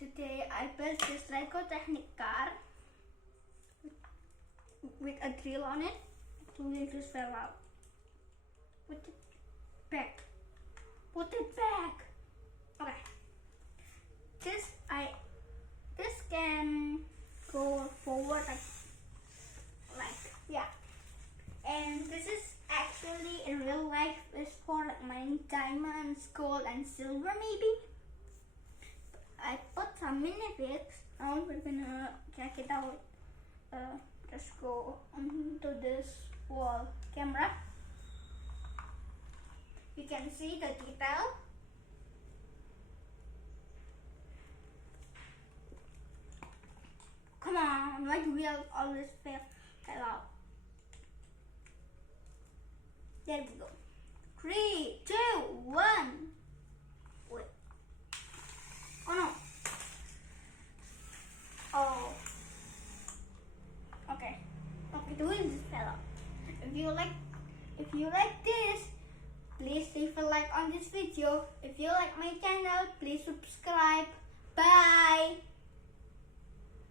Today I built this Lego Technic car with a drill on it. It just fell out. Put it back. Put it back. Okay. This can go forward like yeah. And this is actually in real life is for like mining diamonds, gold, and silver maybe. I put some mini bits. Now we're gonna check it out. Just go onto this wall camera. You can see the detail. Come on, why do we always fail out? There we go. 3, 2, 1. Wait. Oh no. Oh. Okay. Okay, doing this fell out. If you like this, please leave a like on this video. If you like my channel, please subscribe. Bye.